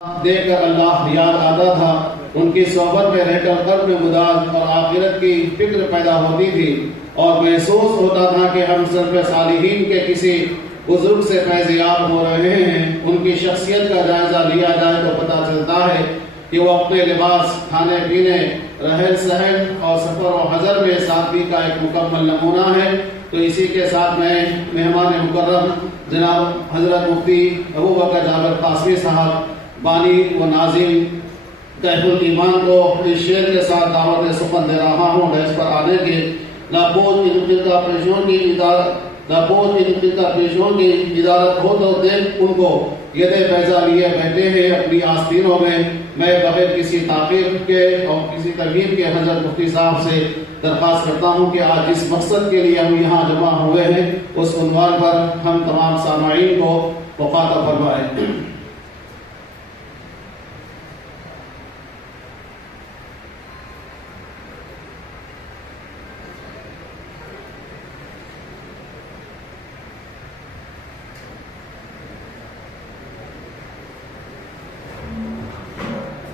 دیکھ کر اللہ یاد آتا تھا، ان کی صحبت میں رہ کر قلب میں مداد اور آخرت کی فکر پیدا ہوتی تھی اور محسوس ہوتا تھا کہ ہم سلف صالحین کے کسی بزرگ سے فیض یاب ہو رہے ہیں۔ ان کی شخصیت کا جائزہ لیا جائے تو پتہ چلتا ہے کہ وہ اپنے لباس، کھانے پینے، رہن سہن اور سفر و حضر میں سادگی کا ایک مکمل نمونہ ہے۔ تو اسی کے ساتھ میں مہمان مکرم جناب حضرت مفتی ابو بکر جابر قاسمی صاحب بانی و ناظم کیف الایمان کو اس شعر کے ساتھ دعوت سخن دے رہا ہوں۔ ڈیس پر آنے کے لاپوت انتقا پیشوں کی ادارت ہو تو دیکھ ان کو ید بیضا لیے بیٹھے ہیں اپنی آستینوں میں۔ میں بغیر کسی تاخیر کے اور کسی تغییر کے حضرت مفتی صاحب سے درخواست کرتا ہوں کہ آج جس مقصد کے لیے ہم یہاں جمع ہوئے ہیں اس عنوان پر ہم تمام سامعین کو مخاطب فرمائیں۔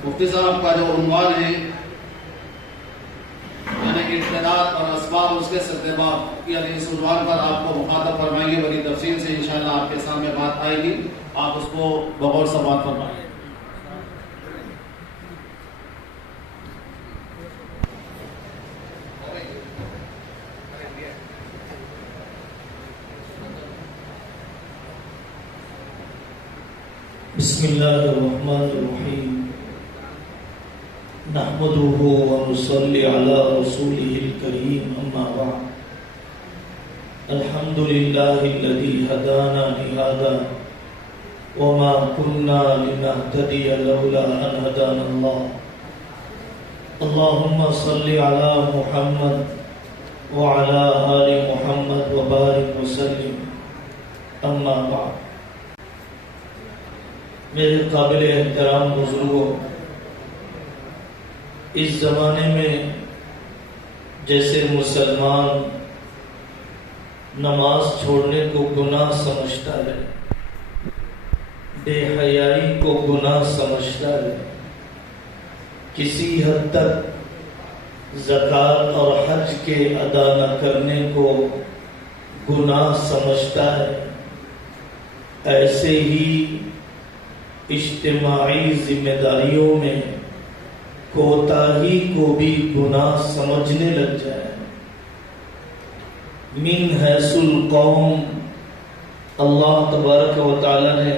مفتی صاحب کا جو عنوان ہے یعنی ارتداد اور اسباب اس کے سرتباب، یعنی اس عنوان پر آپ کو مخاطب فرمائیں گے، بڑی تفصیل سے انشاءاللہ آپ کے سامنے بات آئے گی، آپ اس کو بغور سماعت فرمائیں۔ بسم اللہ الرحمن الرحیم، نحمده ونصلي على رسوله الكريم، اما بعد، الحمد لله الذي هدانا لهذا وما كنا لنهتدي لولا ان هدانا الله، اللهم صل على محمد وعلى آل محمد وبارك وسلم، اما بعد۔ میرے قابل احترام بزرگوں، اس زمانے میں جیسے مسلمان نماز چھوڑنے کو گناہ سمجھتا ہے، بے حیائی کو گناہ سمجھتا ہے، کسی حد تک زکوٰۃ اور حج کے ادا نہ کرنے کو گناہ سمجھتا ہے، ایسے ہی اجتماعی ذمہ داریوں میں کوتاہی کو بھی گناہ سمجھنے لگ جائے۔ من حیث القوم، اللہ تبارک و تعالی نے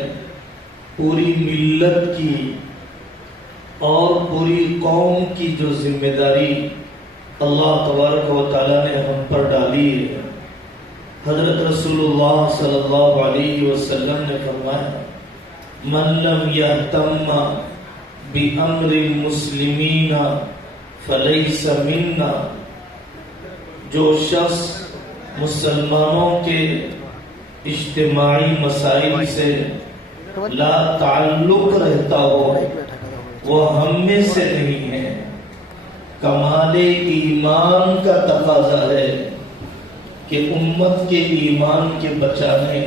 پوری ملت کی اور پوری قوم کی جو ذمہ داری اللہ تبارک و تعالی نے ہم پر ڈالی ہے، حضرت رسول اللہ صلی اللہ علیہ وسلم نے فرمایا، من لم یہتم بِأَمْرِ الْمُسْلِمِينَ فَلَيْسَ مِنَّا، جو شخص مسلمانوں کے اجتماعی مسائل سے لا تعلق رہتا ہو وہ ہم میں سے نہیں ہے۔ کمال ایمان کا تقاضا ہے کہ امت کے ایمان کے بچانے،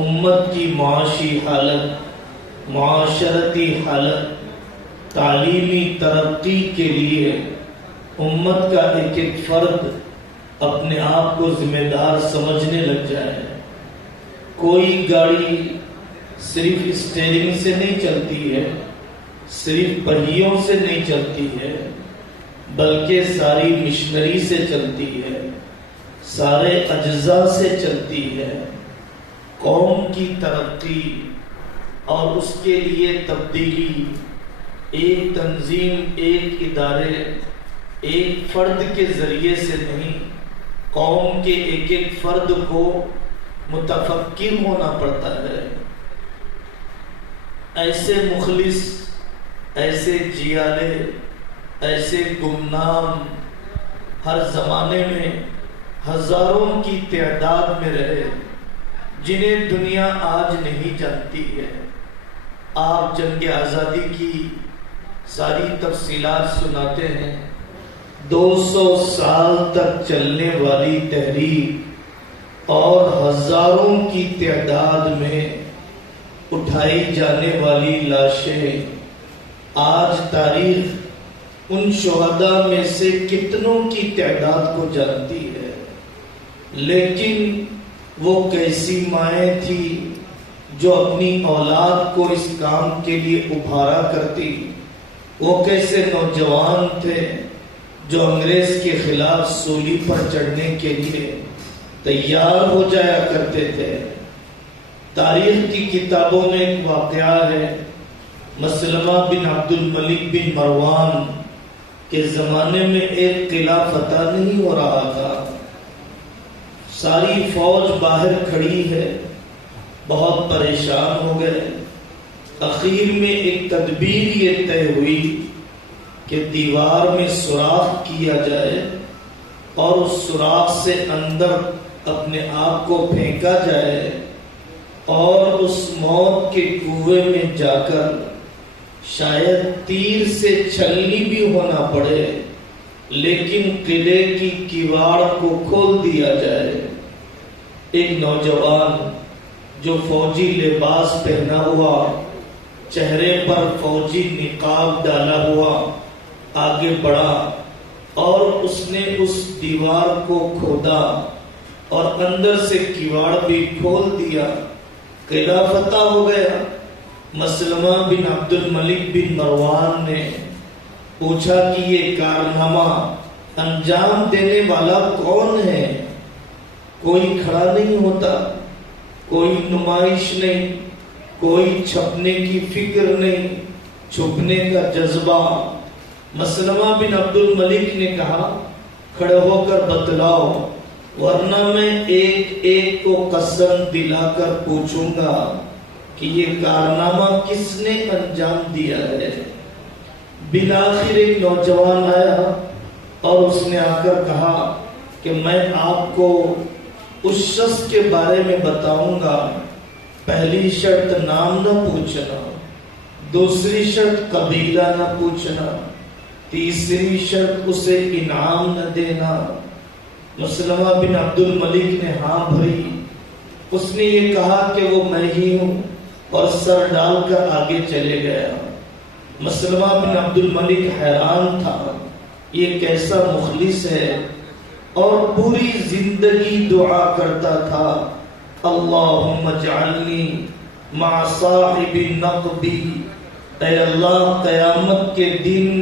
امت کی معاشی حالت، معاشرتی حالت، تعلیمی ترقی کے لیے امت کا ایک ایک فرد اپنے آپ کو ذمہ دار سمجھنے لگ جائے۔ کوئی گاڑی صرف اسٹیئرنگ سے نہیں چلتی ہے، صرف پہیوں سے نہیں چلتی ہے، بلکہ ساری مشنری سے چلتی ہے، سارے اجزاء سے چلتی ہے۔ قوم کی ترقی اور اس کے لیے تبدیلی ایک تنظیم، ایک ادارے، ایک فرد کے ذریعے سے نہیں، قوم کے ایک ایک فرد کو متفکر ہونا پڑتا ہے۔ ایسے مخلص، ایسے جیالے، ایسے گمنام ہر زمانے میں ہزاروں کی تعداد میں رہے، جنہیں دنیا آج نہیں جانتی ہے۔ آپ جنگ آزادی کی ساری تفصیلات سناتے ہیں، 200 سال تک چلنے والی تحریک اور ہزاروں کی تعداد میں اٹھائی جانے والی لاشیں آج تاریخ ان شہداء میں سے کتنوں کی تعداد کو جانتی ہے، لیکن وہ کیسی مائیں تھی جو اپنی اولاد کو اس کام کے لیے ابھارا کرتی، وہ کیسے نوجوان تھے جو انگریز کے خلاف سولی پر چڑھنے کے لیے تیار ہو جایا کرتے تھے۔ تاریخ کی کتابوں میں ایک واقعہ ہے، مسلمہ بن عبد الملک بن مروان کے زمانے میں ایک قلعہ فتح نہیں ہو رہا تھا، ساری فوج باہر کھڑی ہے، بہت پریشان ہو گئے۔ اخیر میں ایک تدبیر یہ طے ہوئی کہ دیوار میں سوراخ کیا جائے اور اس سوراخ سے اندر اپنے آپ کو پھینکا جائے اور اس موت کے کنویں میں جا کر شاید تیر سے چھلنی بھی ہونا پڑے، لیکن قلعے کی کیواڑ کو کھول دیا جائے۔ ایک نوجوان جو فوجی لباس پہنا ہوا، چہرے پر فوجی نقاب ڈالا ہوا، آگے بڑھا اور اس نے اس دیوار کو کھودا اور اندر سے کیواڑ بھی کھول دیا، قلعہ فتح ہو گیا۔ مسلمہ بن عبد الملک بن مروان نے پوچھا کہ یہ کارنامہ انجام دینے والا کون ہے؟ کوئی کھڑا نہیں ہوتا، کوئی نمائش نہیں، کوئی چھپنے کی فکر نہیں، چھپنے کا جذبہ۔ مسلمہ بن عبد الملک نے کہا کھڑے ہو کر بتلاؤ، ورنہ میں ایک ایک کو قسم دلا کر پوچھوں گا کہ یہ کارنامہ کس نے انجام دیا ہے۔ بالآخر ایک نوجوان آیا اور اس نے آ کر کہا کہ میں آپ کو اس شخص کے بارے میں بتاؤں گا، پہلی شرط نام نہ پوچھنا، دوسری شرط قبیلہ نہ پوچھنا، تیسری شرط اسے انعام نہ دینا۔ مسلمہ بن عبد الملک نے ہاں بھری، اس نے یہ کہا کہ وہ میں ہی ہوں، اور سر ڈال کر آگے چلے گیا۔ مسلمہ بن عبد الملک حیران تھا، یہ کیسا مخلص ہے، اور پوری زندگی دعا کرتا تھا اللہم اجعلنی مع صاحب النقبی، اے اللہ قیامت کے دن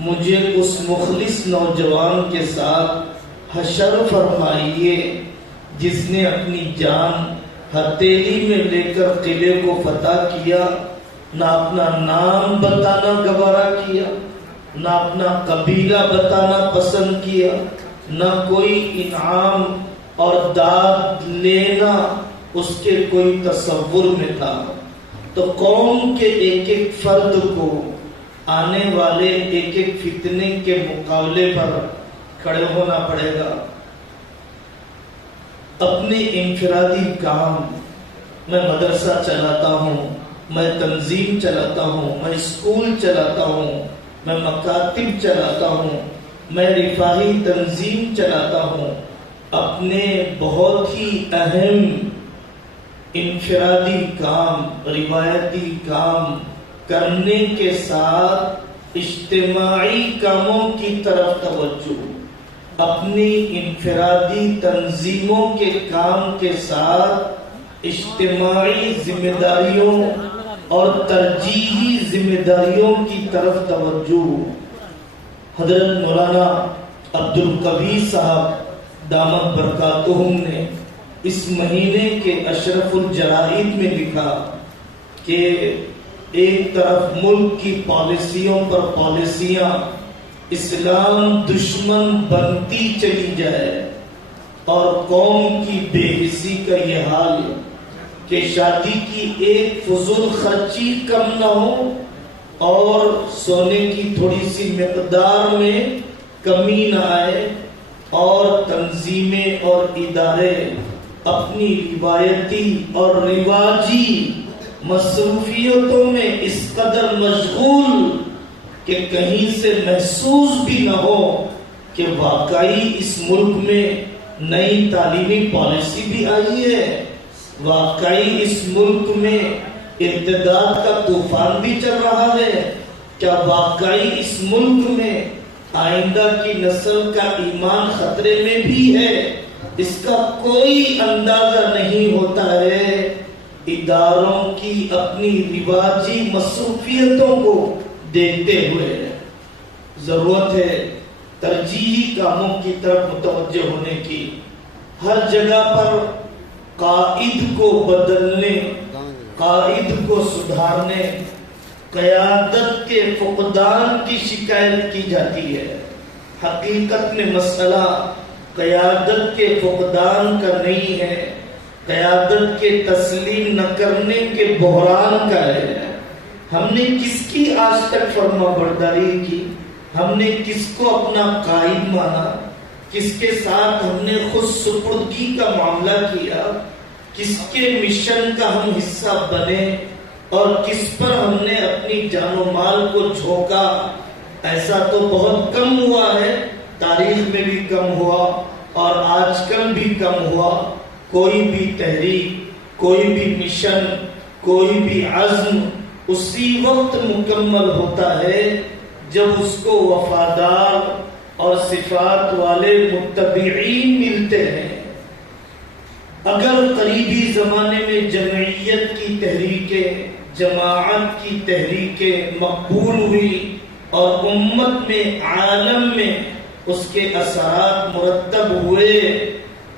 مجھے اس مخلص نوجوان کے ساتھ حشر فرمائیے جس نے اپنی جان ہتھیلی میں لے کر قلعے کو فتح کیا، نہ اپنا نام بتانا گوارا کیا، نہ اپنا قبیلہ بتانا پسند کیا، نہ کوئی انعام اور داد لینا اس کے کوئی تصور میں تھا۔ تو قوم کے ایک ایک فرد کو آنے والے ایک ایک فتنے کے مقابلے پر کھڑے ہونا پڑے گا۔ اپنے انفرادی کام، میں مدرسہ چلاتا ہوں، میں تنظیم چلاتا ہوں، میں اسکول چلاتا ہوں، میں مکاتب چلاتا ہوں، میں رفاہی تنظیم چلاتا ہوں، اپنے بہت ہی اہم انفرادی کام، روایتی کام کرنے کے ساتھ اجتماعی کاموں کی طرف توجہ، اپنی انفرادی تنظیموں کے کام کے ساتھ اجتماعی ذمہ داریوں اور ترجیحی ذمہ داریوں کی طرف توجہ۔ حضرت مولانا عبد القوی صاحب دامت برکاتہم نے اس مہینے کے اشرف الجرائد میں لکھا کہ ایک طرف ملک کی پالیسیوں پر پالیسیاں اسلام دشمن بنتی چلی جائے اور قوم کی بے حسی کا یہ حال کہ شادی کی ایک فضول خرچی کم نہ ہو اور سونے کی تھوڑی سی مقدار میں کمی نہ آئے، اور تنظیمیں اور ادارے اپنی روایتی اور رواجی مصروفیتوں میں اس قدر مشغول کہ کہیں سے محسوس بھی نہ ہو کہ واقعی اس ملک میں نئی تعلیمی پالیسی بھی آئی ہے، واقعی اس ملک میں ارتداد کا طوفان بھی چل رہا ہے؟ کیا واقعی اس ملک میں آئندہ کی نسل کا ایمان خطرے میں بھی ہے؟ اس کا کوئی اندازہ نہیں ہوتا ہے۔ اداروں کی اپنی رواجی مصروفیتوں کو دیکھتے ہوئے ضرورت ہے ترجیحی کاموں کی طرف متوجہ ہونے کی۔ ہر جگہ پر قائد کو بدلنے، قائد کو سدھارنے، قیادت کے فقدان کی شکایت کی جاتی ہے۔ حقیقت میں مسئلہ قیادت کے فقدان کا نہیں ہے، قیادت کے تسلیم نہ کرنے کے بحران کا ہے۔ ہم نے کس کی آج تک فرما برداری کی؟ ہم نے کس کو اپنا قائد مانا؟ کس کے ساتھ ہم نے خود سپردگی کا معاملہ کیا؟ کس کے مشن کا ہم حصہ بنے اور کس پر ہم نے اپنی جان و مال کو جھونکا؟ ایسا تو بہت کم ہوا ہے، تاریخ میں بھی کم ہوا اور آج کل بھی کم ہوا۔ کوئی بھی تحریک، کوئی بھی مشن، کوئی بھی عزم اسی وقت مکمل ہوتا ہے جب اس کو وفادار اور صفات والے متبعین ملتے ہیں۔ اگر قریبی زمانے میں جمعیت کی تحریکیں، جماعت کی تحریکیں مقبول ہوئی اور امت میں، عالم میں اس کے اثرات مرتب ہوئے،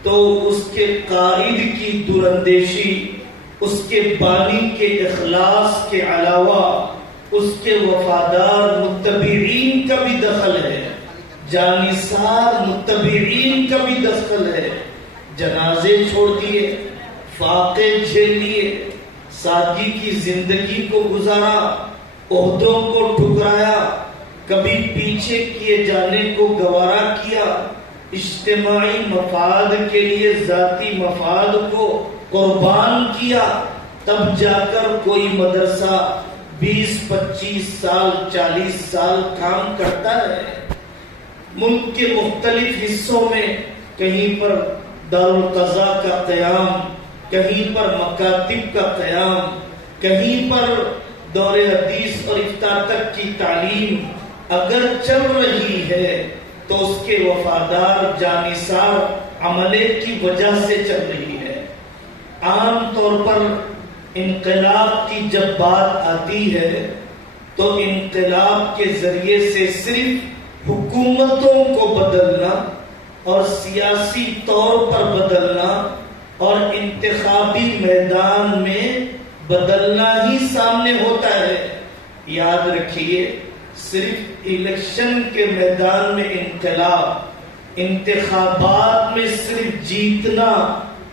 تو اس کے قائد کی دراندیشی، اس کے بانی کے اخلاص کے علاوہ اس کے وفادار متبعین کا بھی دخل ہے، جانثار متبعین کا بھی دخل ہے۔ جنازے چھوڑ دیے، فاقے جھیل لیے، سادگی کی زندگی کو گزارا، عہدوں کو ٹھکرایا، کبھی پیچھے کیے جانے کو گوارا کیا، اجتماعی مفاد کے لیے ذاتی مفاد کو قربان کیا، تب جا کر کوئی مدرسہ 20-25 سال 40 سال کام کرتا ہے۔ ملک کے مختلف حصوں میں کہیں پر دارالقضاء کا قیام، کہیں پر مکاتب کا قیام، کہیں پر دور حدیث اور افتاء تک کی تعلیم اگر چل رہی ہے تو اس کے وفادار جانثار عملے کی وجہ سے چل رہی ہے۔ عام طور پر انقلاب کی جب بات آتی ہے تو انقلاب کے ذریعے سے صرف حکومتوں کو بدلنا اور سیاسی طور پر بدلنا اور انتخابی میدان میں بدلنا ہی سامنے ہوتا ہے۔ یاد رکھیے، صرف الیکشن کے میدان میں انقلاب، انتخابات میں صرف جیتنا،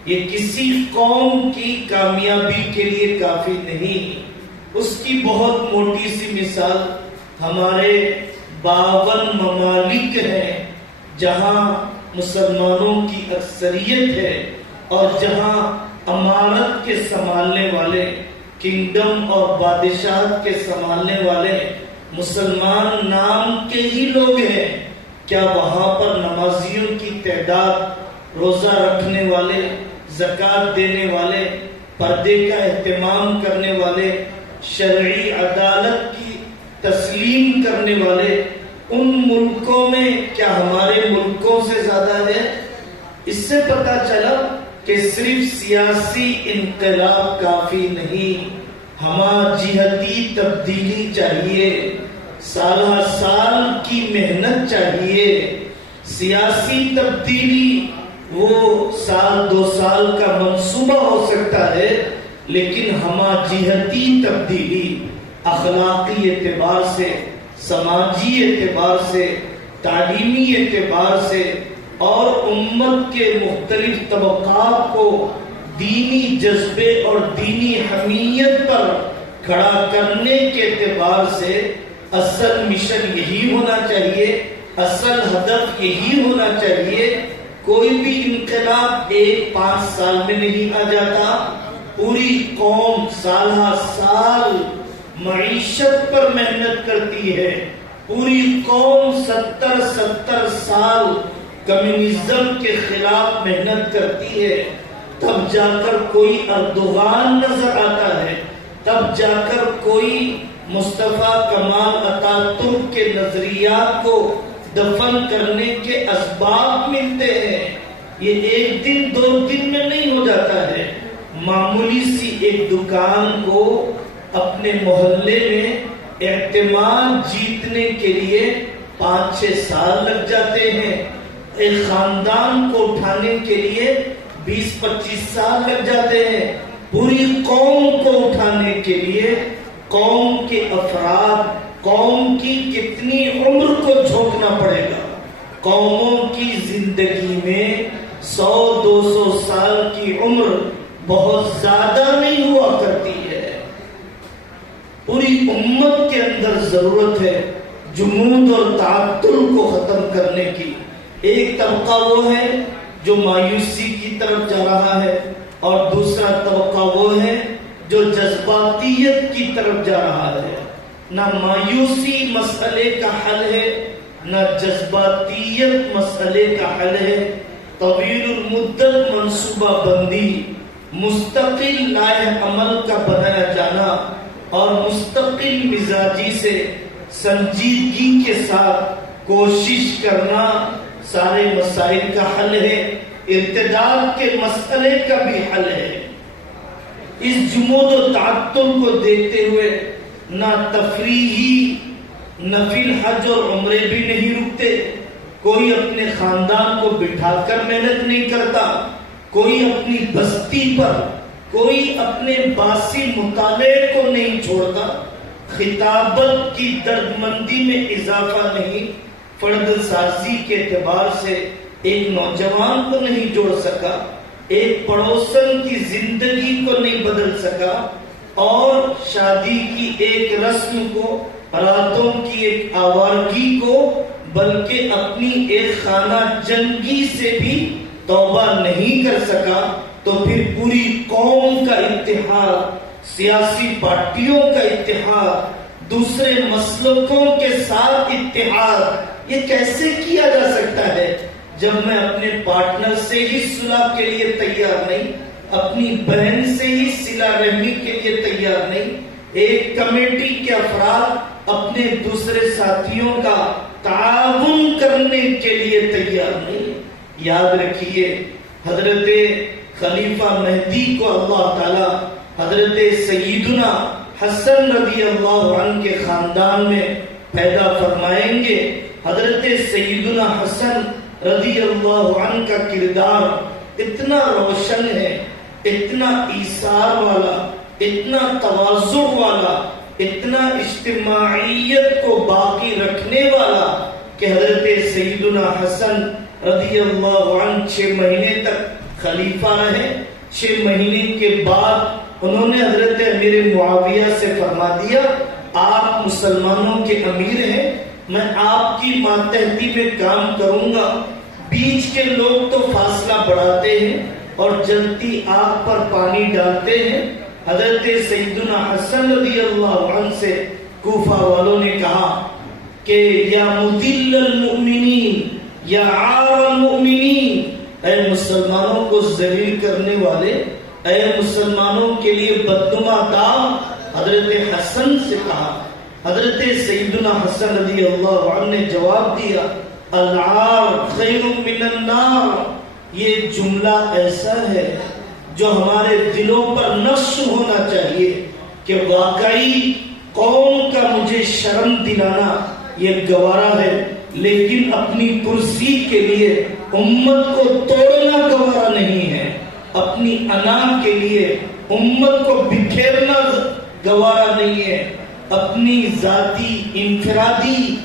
یہ کسی قوم کی کامیابی کے لیے کافی نہیں۔ اس کی بہت موٹی سی مثال ہمارے 52 ممالک ہیں جہاں مسلمانوں کی اکثریت ہے اور جہاں امارت کے سنبھالنے والے، کنگڈم اور بادشاہت کے سنبھالنے والے مسلمان نام کے ہی لوگ ہیں۔ کیا وہاں پر نمازیوں کی تعداد، روزہ رکھنے والے، زکوٰۃ دینے والے، پردے کا اہتمام کرنے والے، شرعی عدالت کی تسلیم کرنے والے ان ملکوں میں کیا ہمارے ملکوں سے زیادہ ہے؟ اس سے پتہ چلا کہ صرف سیاسی انقلاب کافی نہیں، ہمہ جہتی تبدیلی چاہیے، سالہ سال کی محنت چاہیے۔ سیاسی تبدیلی وہ 1-2 سال کا منصوبہ ہو سکتا ہے، لیکن ہمہ جہتی تبدیلی اخلاقی اعتبار سے، سماجی اعتبار سے، تعلیمی اعتبار سے اور امت کے مختلف طبقات کو دینی جذبے اور دینی حمیت پر کھڑا کرنے کے اعتبار سے اصل مشن یہی ہونا چاہیے، اصل ہدف یہی ہونا چاہیے۔ کوئی بھی انقلاب 1-5 سال میں نہیں آ جاتا، پوری قوم سالہ سال معیشت پر محنت کرتی ہے، پوری قوم 70 سال کمیونزم کے خلاف محنت کرتی ہے، تب جا کر کوئی اردوغان نظر آتا ہے، تب جا کر کوئی مصطفیٰ کمال اتاترک کے نظریات کو دفن کرنے کے اسباب ملتے ہیں. یہ ایک دن دو دن میں نہیں ہو جاتا ہے. معمولی سی ایک دکان کو اپنے محلے میں اعتماد جیتنے کے لیے 5-6 سال لگ جاتے ہیں. ایک خاندان کو اٹھانے کے لیے 20-25 سال لگ جاتے ہیں. پوری قوم کو اٹھانے کے لیے قوم کے افراد، قوم کی کتنی عمر کو جھونکنا پڑے گا. قوموں کی زندگی میں 100-200 سال کی عمر بہت زیادہ نہیں ہوا کرتی ہے. پوری امت کے اندر ضرورت ہے جمود اور تعطل کو ختم کرنے کی. ایک طبقہ وہ ہے جو مایوسی کی طرف جا رہا ہے، اور دوسرا طبقہ وہ ہے جو جذباتیت کی طرف جا رہا ہے. نہ مایوسی مسئلے کا حل ہے، نہ جذباتیت مسئلے کا حل ہے. طویل المدت منصوبہ بندی، مستقل لائحہ عمل کا بنایا جانا اور مستقل مزاجی سے سنجیدگی کے ساتھ کوشش کرنا سارے مسائل کا حل ہے. ارتداد کے مسئلے کا بھی حل ہے. اس جمود و تعطل کو دیکھتے ہوئے نہ تفریحی نفل حج اور عمرے بھی نہیں رکتے. کوئی اپنے خاندان کو بٹھا کر محنت نہیں کرتا، کوئی اپنی بستی پر، کوئی اپنے باسی مطالعے کو نہیں چھوڑتا. خطابت کی دردمندی میں اضافہ نہیں، فرد سازی کے اعتبار سے ایک نوجوان کو نہیں جوڑ سکا، ایک پڑوسن کی زندگی کو نہیں بدل سکا، اور شادی کی ایک رسم کو، راتوں کی ایک آوارگی کو، بلکہ اپنی ایک خانہ جنگی سے بھی توبہ نہیں کر سکا. تو پھر پوری قوم کا اتحاد، سیاسی پارٹیوں کا اتحاد، دوسرے مسلکوں کے ساتھ اتحاد، یہ کیسے کیا جا سکتا ہے جب میں اپنے پارٹنر سے ہی صلح کے لیے تیار نہیں، اپنی بہن سے ہی صلہ رحمی کے لیے تیار نہیں، ایک کمیٹی کے افراد اپنے دوسرے ساتھیوں کا تعاون کرنے کے لیے تیار نہیں. یاد رکھیے، حضرت خلیفہ مہدی کو اللہ تعالی حضرت سیدنا حسن رضی اللہ عنہ کے خاندان میں پیدا فرمائیں گے. حضرت سیدنا حسن رضی اللہ عنہ کا کردار اتنا روشن ہے، اتنا ایثار والا، اتنا تواضع والا، اتنا اجتماعیت کو باقی رکھنے والا کہ حضرت سیدنا حسن رضی اللہ عنہ 6 مہینے تک خلیفہ رہے. 6 مہینے کے بعد انہوں نے حضرت امیر معاویہ سے فرما دیا، آپ مسلمانوں کے امیر ہیں، میں آپ کی ماتحتی میں کام کروں گا. بیچ کے لوگ تو فاصلہ بڑھاتے ہیں اور جلتی آگ پر پانی ڈالتے ہیں. حضرت سیدنا حسن رضی اللہ عنہ سے کوفہ والوں نے کہا کہ یا مذل المؤمنین، یا عار المؤمنین، اے مسلمانوں کو ذلیل کرنے والے، اے مسلمانوں کے لیے بدنما داغ. حضرت حسن سے کہا. حضرت سیدنا حسن رضی اللہ عنہ نے جواب دیا، العار خیر من النار. یہ جملہ ایسا ہے جو ہمارے دلوں پر نقش ہونا چاہیے کہ واقعی قوم کا مجھے شرم دلانا یہ گوارا ہے، لیکن اپنی کرسی کے لیے امت کو توڑنا گوارا نہیں ہے. اپنی انا کے لیے امت کو بکھیرنا گوارا نہیں ہے. اپنی ذاتی انفرادی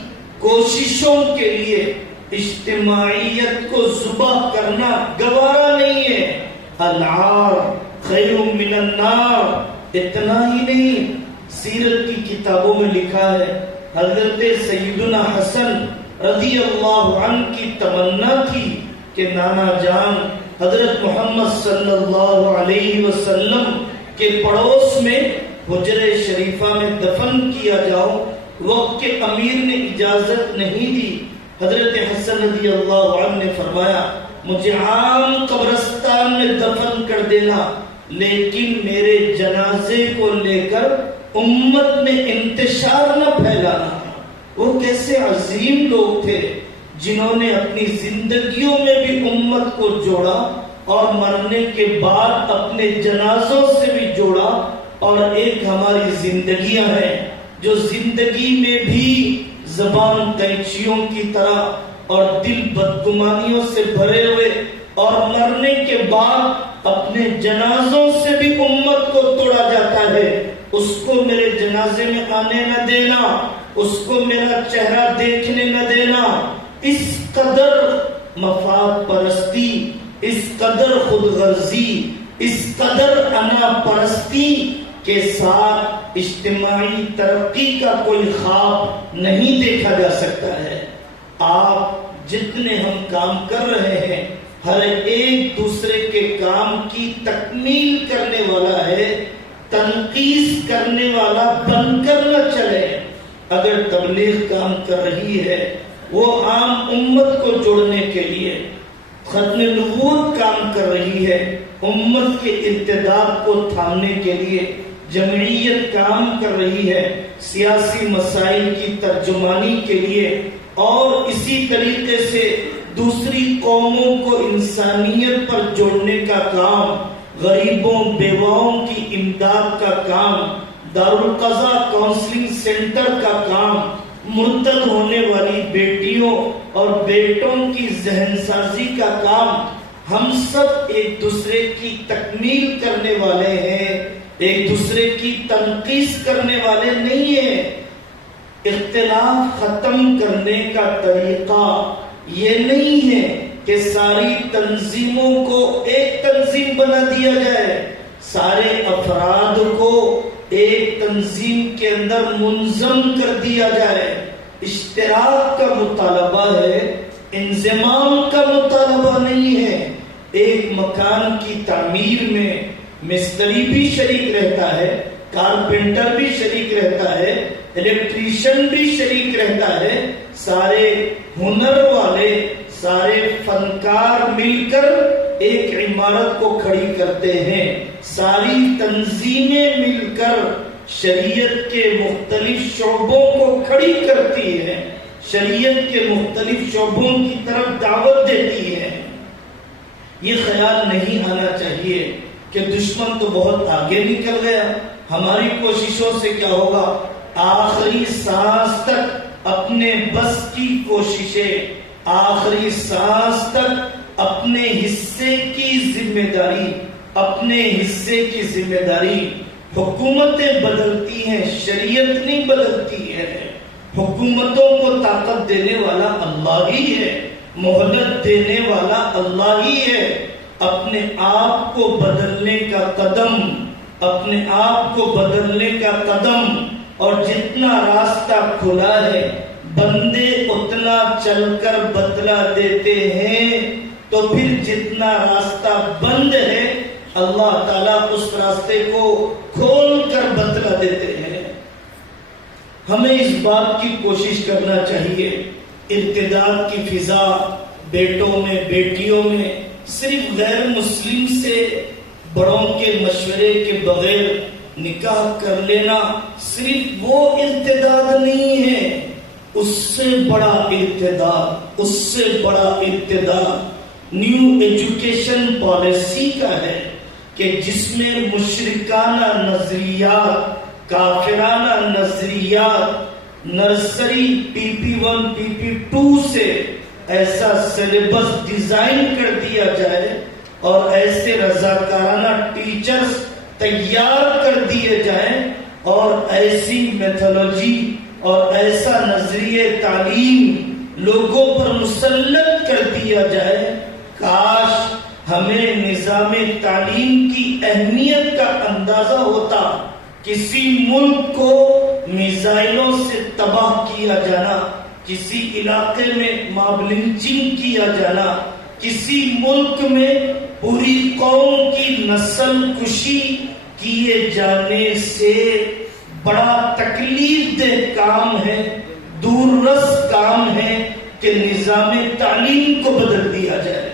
کوششوں کے لیے اجتماعیت کو ذبح کرنا گوارا نہیں ہے. العار خیر من النار. اتنا ہی نہیں، سیرت کی کتابوں میں لکھا ہے حضرت سیدنا حسن رضی اللہ عنہ کی تمنا تھی کہ نانا جان حضرت محمد صلی اللہ علیہ وسلم کے پڑوس میں حجرہ شریفہ میں دفن کیا جاؤ. وقت کے امیر نے اجازت نہیں دی. حضرت حسن رضی اللہ عنہ نے فرمایا مجھے عام قبرستان میں دفن کر دینا، لیکن میرے جنازے کو لے کر امت میں انتشار نہ پھیلانا. وہ کیسے عظیم لوگ تھے جنہوں نے اپنی زندگیوں میں بھی امت کو جوڑا اور مرنے کے بعد اپنے جنازوں سے بھی جوڑا. اور ایک ہماری زندگیاں ہیں جو زندگی میں بھی زبان قینچیوں کی طرح اور دل بدگمانیوں سے بھرے ہوئے اور مرنے کے بعد اپنے جنازوں سے بھی امت کو توڑا جاتا ہے. اس کو میرے جنازے میں آنے نہ دینا, اس کو میرا چہرہ دیکھنے نہ دینا. اس قدر مفاد پرستی, اس قدر خود غرضی, اس قدر انا پرستی کے ساتھ اجتماعی ترقی کا کوئی خواب نہیں دیکھا جا سکتا ہے. آپ جتنے ہم کام کر رہے ہیں ہر ایک دوسرے کے کام کی تکمیل کرنے والا ہے, تنقیص کرنے والا بن کر نہ چلے. اگر تبلیغ کام کر رہی ہے وہ عام امت کو جوڑنے کے لیے, ختم نبوت کام کر رہی ہے امت کے ارتداد کو تھامنے کے لیے, جمعیت کام کر رہی ہے سیاسی مسائل کی ترجمانی کے لیے, اور اسی طریقے سے دوسری قوموں کو انسانیت پر جوڑنے کا کام, غریبوں بیواؤں کی امداد کا کام, دارالقضا کاؤنسلنگ سینٹر کا کام, مرتد ہونے والی بیٹیوں اور بیٹوں کی ذہن سازی کا کام, ہم سب ایک دوسرے کی تکمیل کرنے والے ہیں, ایک دوسرے کی تنقیص کرنے والے نہیں ہیں. اختلاف ختم کرنے کا طریقہ یہ نہیں ہے کہ ساری تنظیموں کو ایک تنظیم بنا دیا جائے, سارے افراد کو ایک تنظیم کے اندر منظم کر دیا جائے. اشتراک کا مطالبہ ہے, انضمام کا مطالبہ نہیں ہے. ایک مکان کی تعمیر میں مستری بھی شریک رہتا ہے, کارپینٹر بھی شریک رہتا ہے, الیکٹریشین بھی شریک رہتا ہے. سارے ہنر والے, سارے فنکار مل کر ایک عمارت کو کھڑی کرتے ہیں. ساری تنظیمیں مل کر شریعت کے مختلف شعبوں کو کھڑی کرتی ہیں, شریعت کے مختلف شعبوں کی طرف دعوت دیتی ہے. یہ خیال نہیں آنا چاہیے کہ دشمن تو بہت آگے نکل گیا, ہماری کوششوں سے کیا ہوگا. آخری سانس تک اپنے بس کی کوششیں, آخری سانس تک اپنے حصے کی ذمہ داری, اپنے حصے کی ذمہ داری. حکومتیں بدلتی ہیں, شریعت نہیں بدلتی ہے. حکومتوں کو طاقت دینے والا اللہ ہی ہے, مہلت دینے والا اللہ ہی ہے. اپنے آپ کو بدلنے کا قدم, اپنے آپ کو بدلنے کا قدم, اور جتنا راستہ کھلا ہے بندے اتنا چل کر بتلا دیتے ہیں, تو پھر جتنا راستہ بند ہے اللہ تعالیٰ اس راستے کو کھول کر بتلا دیتے ہیں. ہمیں اس بات کی کوشش کرنا چاہیے ارتداد کی فضا بیٹوں میں, بیٹیوں میں, صرف غیر مسلم سے بڑوں کے مشورے کے بغیر نکاح کر لینا صرف وہ ارتداد نہیں ہے, اس سے بڑا ارتداد, اس سے بڑا ارتداد نیو ایجوکیشن پالیسی کا ہے کہ جس میں مشرکانہ نظریات, کافرانہ نظریات نرسری PP1 PP2 سے ایسا سلیبس ڈیزائن کر دیا جائے اور ایسے رضاکارانہ ٹیچرز تیار کر دیے جائیں اور ایسی میتھولوجی اور ایسا نظریہ تعلیم لوگوں پر مسلط کر دیا جائے. کاش ہمیں نظام تعلیم کی اہمیت کا اندازہ ہوتا. کسی ملک کو میزائلوں سے تباہ کیا جانا, کسی علاقے میں ماب لنچنگ کیا جانا, کسی ملک میں پوری قوم کی نسل کشی کیے جانے سے بڑا تکلیف دہ کام ہے, دور رس کام ہے کہ نظام تعلیم کو بدل دیا جائے.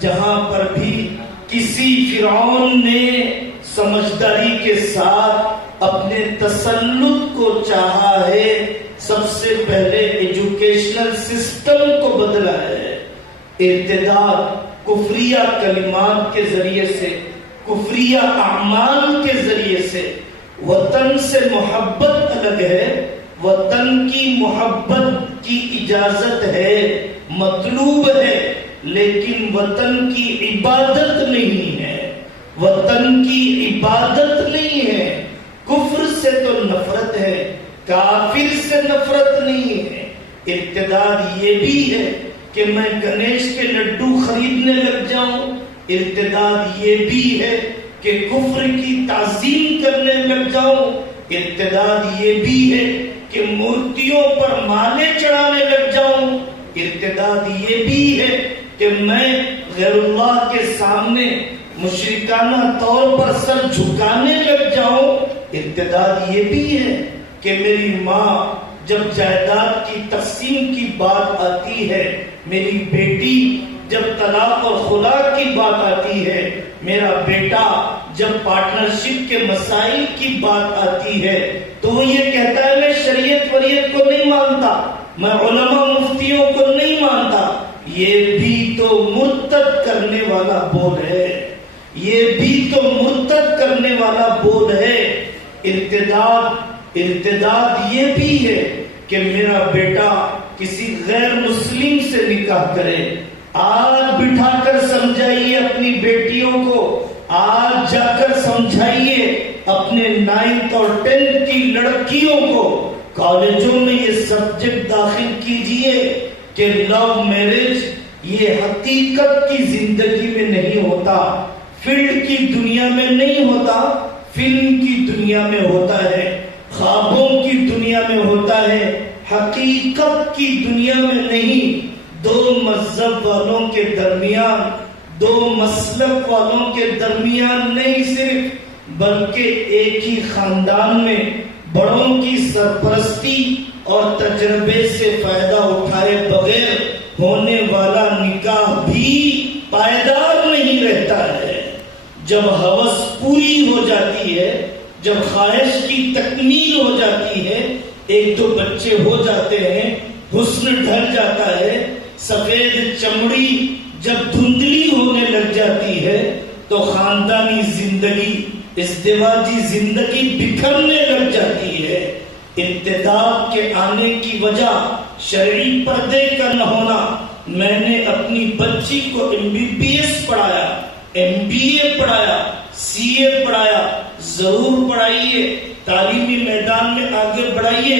جہاں پر بھی کسی فرعون نے سمجھداری کے ساتھ اپنے تسلط کو چاہا ہے، سب سے پہلے ایجوکیشنل سسٹم کو بدلا ہے۔ ارتداد کفریہ کلمات کے ذریعے سے، کفریہ اعمال کے ذریعے سے۔ وطن سے محبت الگ ہے، وطن کی محبت کی اجازت ہے، مطلوب ہے، لیکن وطن کی عبادت نہیں ہے، وطن کی عبادت نہیں ہے۔ کفر سے تو نفرت ہے، کافر سے نفرت نہیں ہے۔ ارتداد یہ بھی ہے کہ میں گنیش کے لڈو خریدنے لگ جاؤں، ارتداد یہ بھی ہے کہ کفر کی تعظیم کرنے لگ جاؤں، ارتداد یہ بھی ہے کہ مورتیوں پر مالے چڑھانے لگ جاؤں، ارتداد یہ بھی ہے کہ میں غیر اللہ کے سامنے مشرکانہ طور پر سر جھکانے لگ جاؤں، ارتداد یہ بھی ہے کہ میری ماں جب جائیداد کی تقسیم کی بات آتی ہے، میری بیٹی جب طلاق اور خلا کی بات آتی ہے، میرا بیٹا جب پارٹنرشپ کے مسائل کی بات آتی ہے، تو وہ یہ کہتا ہے میں شریعت وریعت کو نہیں مانتا، میں علماء مفتیوں کو نہیں مانتا۔ یہ بھی تو مرتد کرنے والا بول ہے، یہ بھی تو مرتد کرنے والا بول ہے۔ ارتداد یہ بھی ہے کہ میرا بیٹا کسی غیر مسلم سے نکاح کرے۔ آج بٹھا کر سمجھائیے اپنی بیٹیوں کو، آج جا کر سمجھائیے اپنے 9th اور 10th کی لڑکیوں کو، کالجوں میں یہ سبجیکٹ داخل کیجئے کہ لو میرج یہ حقیقت کی زندگی میں نہیں ہوتا، فیلڈ کی دنیا میں نہیں ہوتا، فلم کی دنیا میں ہوتا ہے، خوابوں کی دنیا میں ہوتا ہے، حقیقت کی دنیا میں نہیں۔ دو مذہب والوں کے درمیان، دو مسلک والوں کے درمیان نہیں صرف، بلکہ ایک ہی خاندان میں بڑوں کی سرپرستی اور تجربے سے فائدہ اٹھائے بغیر ہونے والا نکاح بھی پائیدار نہیں رہتا ہے۔ جب ہوس پوری ہو جاتی ہے، جب خواہش کی تکمیل ہو جاتی ہے، ایک دو بچے ہو جاتے ہیں، حسن ڈھل جاتا ہے، سفید چمڑی جب دھندلی ہونے لگ جاتی ہے، تو خاندانی زندگی، ازدواجی زندگی بکھرنے لگ جاتی ہے۔ ارتداد کے آنے کی وجہ شرعی پردے کا نہ ہونا۔ میں نے اپنی بچی کو MBBS پڑھایا، MBA پڑھایا، CA پڑھایا، ضرور پڑھائیے، تعلیمی میدان میں آگے بڑھائیے،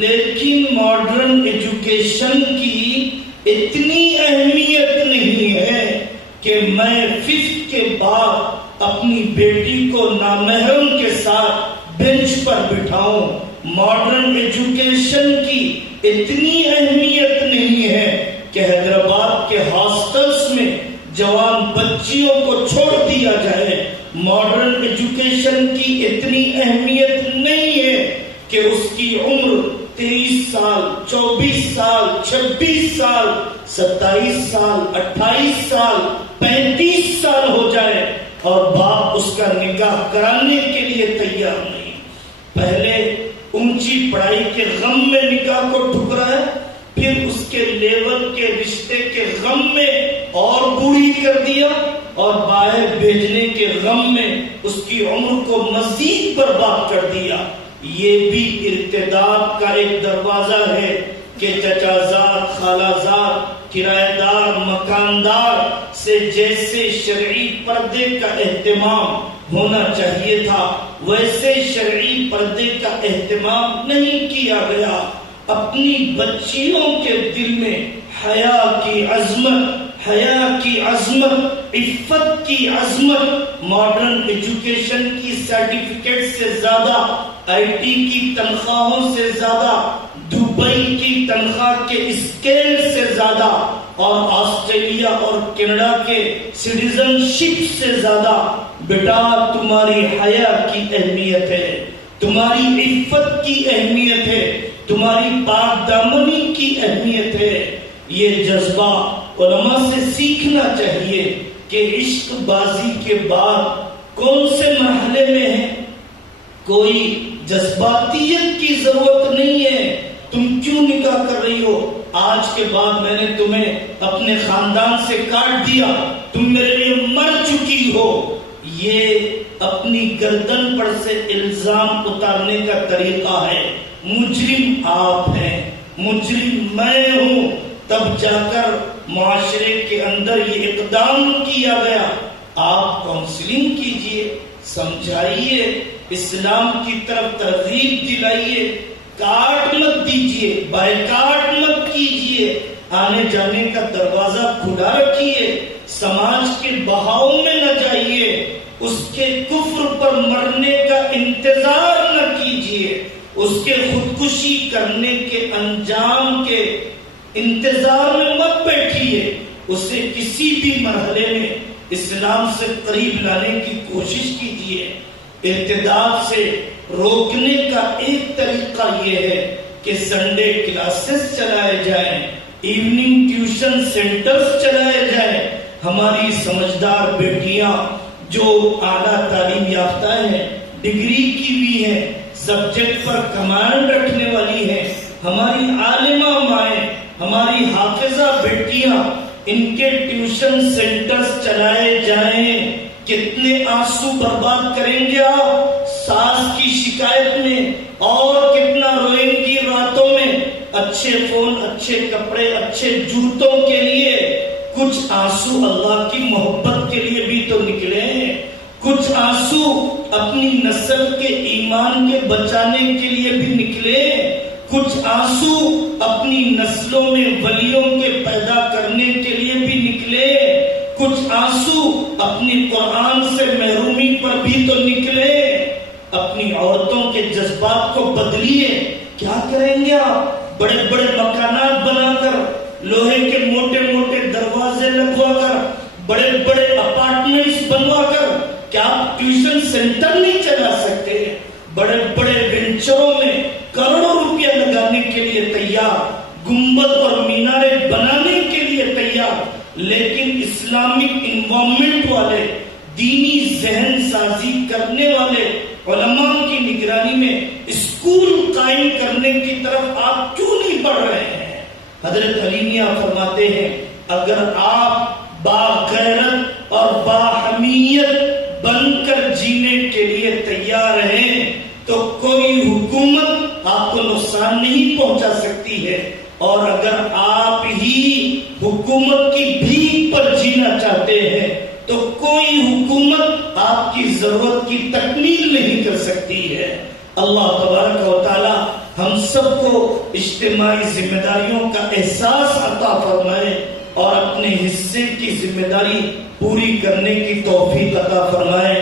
لیکن ماڈرن ایجوکیشن کی اتنی اہمیت نہیں ہے کہ میں 5th کے بعد اپنی بیٹی کو نامحرم کے ساتھ بینچ پر بٹھاؤں۔ ماڈرن ایجوکیشن کی اتنی اہمیت نہیں ہے کہ حیدرآباد کے ہاسٹلز میں جوان بچیوں کو چھوڑ دیا جائے۔ ماڈرن ایجوکیشن کی اتنی اہمیت نہیں ہے کہ اس کی عمر 23 سال، 24 سال، 26 سال، 27 سال، 28 سال، 35 سال ہو جائے اور باپ اس کا نکاح کرانے کے لیے تیار نہیں۔ پہلے اونچی پڑھائی کے غم میں نکاح کو ٹھکرائے، پھر اس کے لیول کے رشتے کے غم میں اور بوڑھی کر دیا، اور باہر بھیجنے کے غم میں اس کی عمر کو مزید برباد کر دیا۔ یہ بھی ارتداد کا ایک دروازہ ہے کہ چچا زاد، خالہ زاد، کرایہ دار، مکاندار سے جیسے شرعی پردے کا اہتمام ہونا چاہیے تھا، ویسے شرعی پردے کا اہتمام نہیں کیا گیا۔ اپنی بچیوں کے دل میں حیا کی عظمت، حیا کی عظمت، عفت کی عظمت، ماڈرن ایجوکیشن کی سرٹیفکیٹ سے زیادہ، IT کی تنخواہوں سے زیادہ، دبئی کی تنخواہ کے اسکیل سے زیادہ، اور آسٹریلیا اور کینیڈا کے سٹیزن شپ سے زیادہ بیٹا تمہاری حیا کی اہمیت ہے، تمہاری عفت کی اہمیت ہے، تمہاری پاک دامنی کی اہمیت ہے۔ یہ جذبہ علماء سے سیکھنا چاہیے کہ عشق بازی کے بعد کون سے مرحلے میں ہیں. کوئی جذباتیت کی ضرورت نہیں ہے. تم کیوں نکاح کر رہی ہو؟ آج کے بعد میں نے تمہیں اپنے خاندان سے کاٹ دیا، تم میرے لیے مر چکی ہو. یہ اپنی گردن پر سے الزام اتارنے کا طریقہ ہے. مجرم آپ ہیں، مجرم میں ہوں. تب جا کر معاشرے کے اندر یہ اقدام کیا گیا. آپ کاؤنسلنگ کیجئے، سمجھائیے، اسلام کی طرف ترغیب دلائیے. کاٹ مت دیجئے، بائیکاٹ مت کیجئے. آنے جانے کا دروازہ کھلا رکھیے. سماج کے بہاؤ میں نہ جائیے. اس کے کفر پر مرنے کا انتظار نہ کیجئے. اس کے خودکشی کرنے کے انجام کے انتظار میں مت بیٹھیے. اسے کسی بھی مرحلے میں اسلام سے قریب لانے کی کوشش کیجیے. ارتداد سے روکنے کا ایک طریقہ یہ ہے کہ سنڈے کلاسز چلائے جائیں، ایوننگ ٹیوشن سینٹرز چلائے جائیں. ہماری سمجھدار بیٹیاں جو اعلیٰ تعلیم یافتہ ہیں، ڈگری کی بھی ہیں، سبجیکٹ پر کمانڈ رکھنے والی ہیں، ہماری عالمہ مائیں، ہماری حافظہ بیٹیاں، ان کے ٹیوشن سینٹرز چلائے جائیں. کتنے آنسو برباد کریں گے آپ ساس کی شکایت میں، اور کتنا روئیں گی راتوں میں. اچھے فون، اچھے کپڑے، اچھے جوتوں کے لیے کچھ آنسو اللہ کی محبت کے لیے بھی تو نکلے ہیں. کچھ آنسو اپنی نسل کے ایمان کے بچانے کے لیے بھی نکلے. کچھ آنسو اپنی نسلوں میں ولیوں کے پیدا کرنے کے لیے بھی نکلے. کچھ آنسو اپنی قرآن سے محرومی پر بھی تو نکلے. اپنی عورتوں کے جذبات کو بدلیے. کیا کریں گے آپ؟ بڑے بڑے مکانات بنا کر، لوہے کے موٹے موٹے دروازے لگوا کر، بڑے بڑے اپارٹمنٹس بنوا کر، کیا آپ ٹیوشن سینٹر نہیں چلا سکتے؟ بڑے بڑے وینچروں میں کروڑوں روپیہ لگانے کے لیے تیار، گنبد اور مینارے بنانے کے لیے تیار، لیکن اسلامک انوائرمنٹ والے، دینی ذہن سازی کرنے والے علماء کی نگرانی میں اسکول قائم کرنے کی طرف آپ کیوں نہیں بڑھ رہے ہیں؟ حضرت علی میاں فرماتے ہیں اگر آپ باغیرت اور باحمیت بن کر جینے کے لیے تیار ہیں تو کوئی حکومت آپ کو نقصان نہیں پہنچا سکتی ہے. اور اگر آپ ہی حکومت کی بھیک پر جینا چاہتے ہیں تو کوئی حکومت آپ کی ضرورت کی تکمیل نہیں کر سکتی ہے. اللہ تبارک و تعالی ہم سب کو اجتماعی ذمہ داریوں کا احساس عطا فرمائے اور اپنے حصے کی ذمہ داری پوری کرنے کی توفیق عطا فرمائے.